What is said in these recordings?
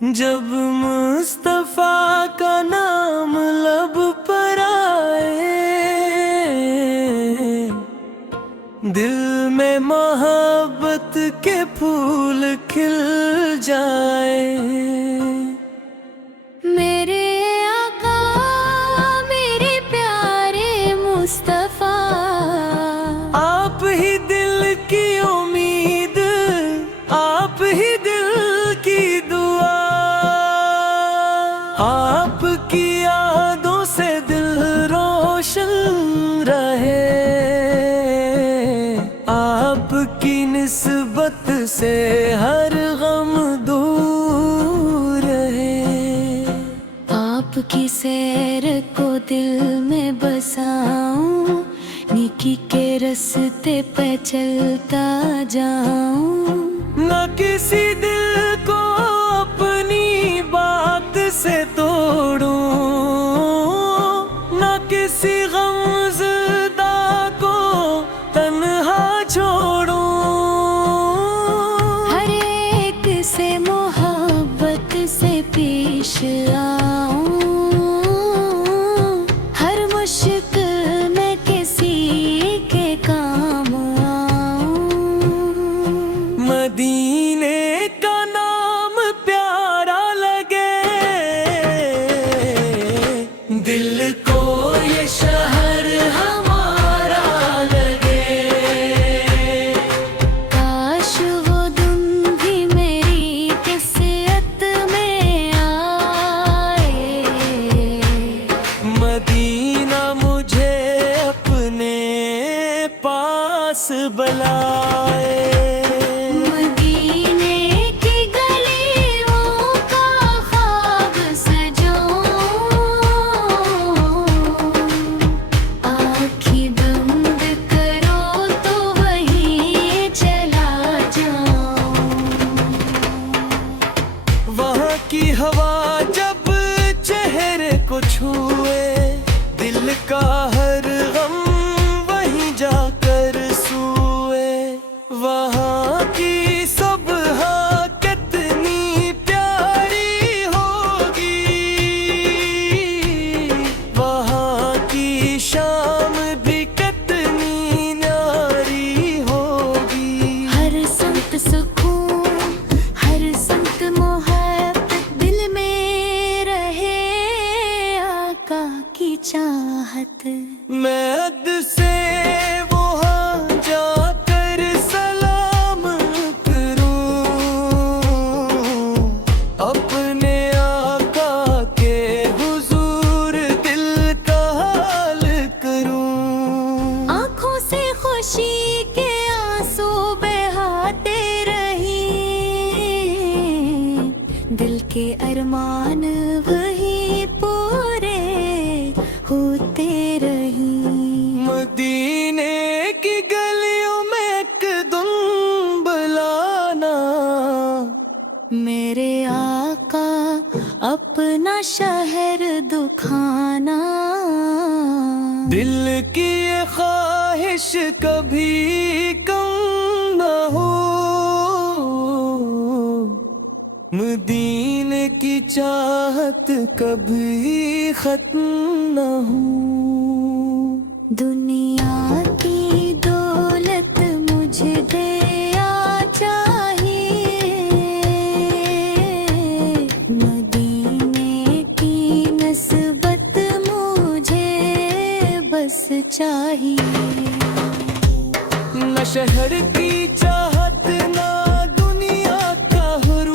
जब मुस्तफा का नाम लब पर आए, दिल में मोहब्बत के फूल खिल जाए। मेरे आका मेरे प्यारे मुस्तफा, आप ही दिल की उम्मीद, आप ही दिल की दुआ, आपकी यादों से दिल रोशन रहे, आपकी निस्बत से हर गम दूर रहे। आपकी सैर को दिल में बसाऊं, नेकी के रास्ते पे चलता जाऊं। न किसी दिल को अपनी बात से तोड़ूं, न किसी गमज़दा को तन्हा छोड़ूं। हर एक से मोहब्बत से पेश आऊं, हर मुश्किल में किसी के काम आऊं। मदीने का नाम प्यारा लगे, दिल को ये शहर हमारा लगे। काश वो दिन भी मेरी किस्मत में आए, मदीना मुझे अपने पास बुलाए। मदीने की गलियों का ख्वाब सजाऊं, आँखें बंद करो तो वहीं चला जाऊं। वहाँ की हवा जब चेहरे को छुए, दिल का हर गम वहीं जाकर सोए। वहाँ की सुबह कितनी प्यारी होगी, वहाँ की शाम भी कितनी न्यारी होगी। हर संत सुकून, हर संत मोहब्बत, दिल में रहे आका की चाहत। मैं हद से वहाँ जाकर सलाम करूं, अपने आका के हुजूर दिल का हाल करूं। आँखों से खुशी के आंसू बहाते रही, दिल के अरमान वही पूरे होते रही। मदीने की गलियों में एक दिन बुलाना, मेरे आका अपना शहर दुखाना। दिल की ये ख्वाहिश कभी कम न हो, मदीने की चाहत कभी खत्म न हो। दुनिया की दौलत मुझे दिया चाहिए, मदीने की नस्बत मुझे बस चाहिए। न शहर की चाहत ना दुनिया का हुरूर,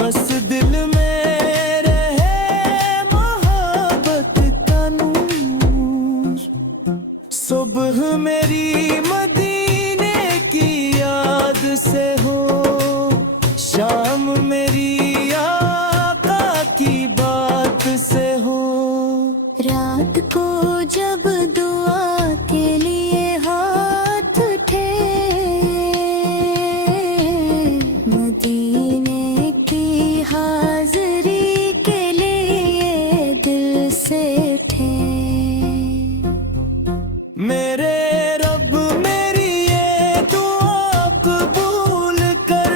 बस दिल में रहे मोहब्बत का नूर। सुबह मेरी मदीने की याद से हो, शाम मेरी आका की बात से हो। रात को जब दुआ के लिए हाथ उठे, मदीने की हाजिरी के लिए दिल से थे। मेरे रब मेरी ये दुआ कबूल कर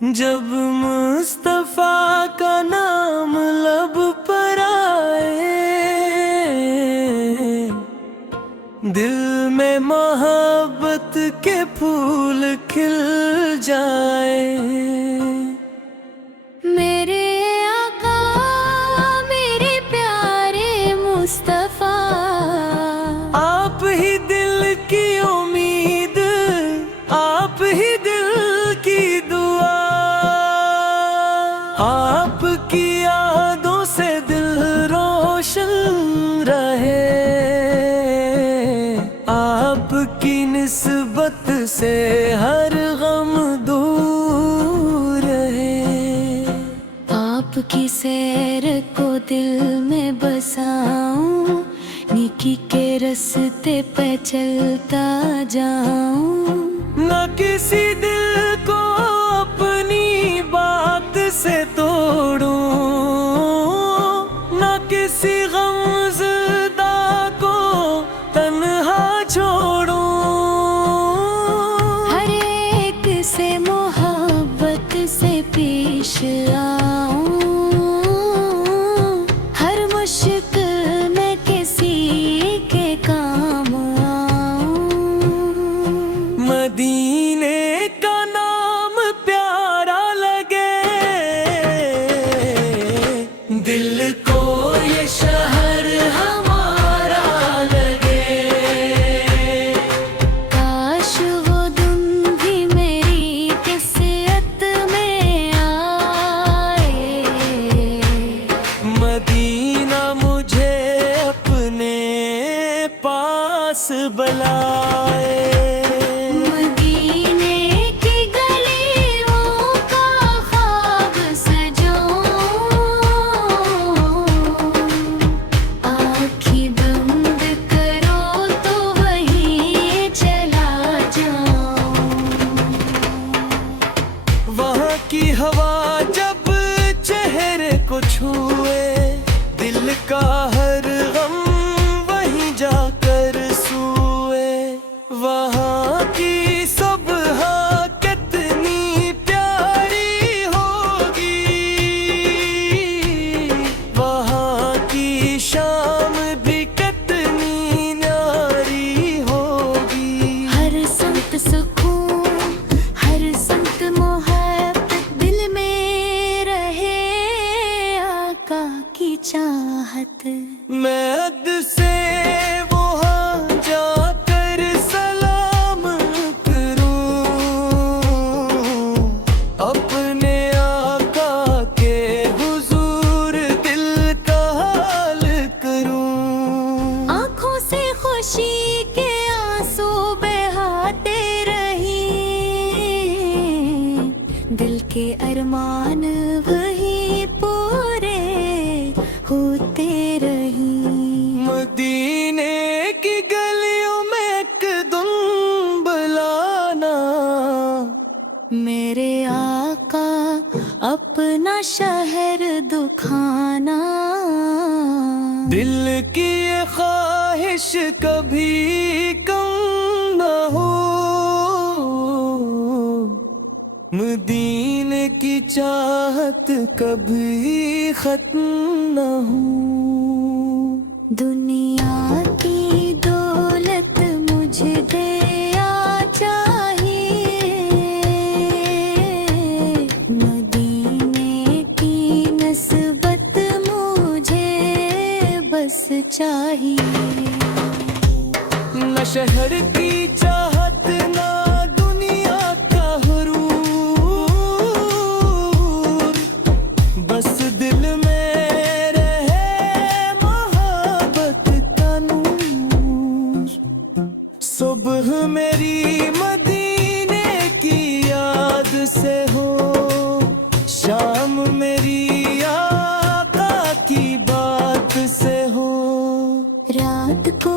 जब मुस्तफा का नाम लब पर आए, दिल में मोहब्बत के फूल खिल जाए। मेरे आका मेरे प्यारे मुस्तफा, आप ही दिल की उम्मीद, आप ही दिल की दुआ, आपकी यादों से दिल रोशन रहे, आपकी निस्बत से हर गम दूर रहे। आपकी सैर को दिल में बसाऊं, नेकी के रास्ते पे चलता जाऊं। न किसी दिल को अपनी बात से तोड़ूं, न किसी गमज़दा को तन्हा छोड़ूं। हर एक से मोहब्बत से पेश आऊं, हर मुश्किल में किसी के काम आऊं। मदीने का नाम प्यारा लगे, दिल को ये शहर हमारा लगे। काश वो दिन भी मेरी किस्मत में आए, मदीना मुझे अपने पास बुलाए। मदीने की गलियों का ख्वाब सजाऊं, आँखें बंद करो तो वहीं चला जाऊं। वहाँ की हवा जब चेहरे को छुए, दिल का हर गम वहीं जाकर सोए। वहाँ की सुबह कितनी प्यारी होगी, वहाँ की शाम भी कितनी न्यारी होगी। हर संत सुकून, हर संत मोहब्बत दिल में रहे, आका की चाहत। मैं हद से वहाँ जाकर सलाम करूं, अपने आका के हुजूर दिल का हाल करूं। आँखों से खुशी के आंसू बहाते रही, दिल के अरमान वही पूरे होते रही। मदीने की गलियों में एक दिन बुलाना, मेरे आका अपना शहर दुखाना। दिल की ये ख्वाहिश कभी कम न हो, मदीने की चाहत कभी खत्म न हो। दुनिया की दौलत मुझे दे आ चाहिए, मदीने की नस्बत मुझे बस चाहिए। न शहर की चाहत ना दुनिया का हुरूर, बस दिल में रहे मोहब्बत का नूर। सुबह मेरी मदीने की याद से हो, शाम मेरी आका की बात से हो। रात को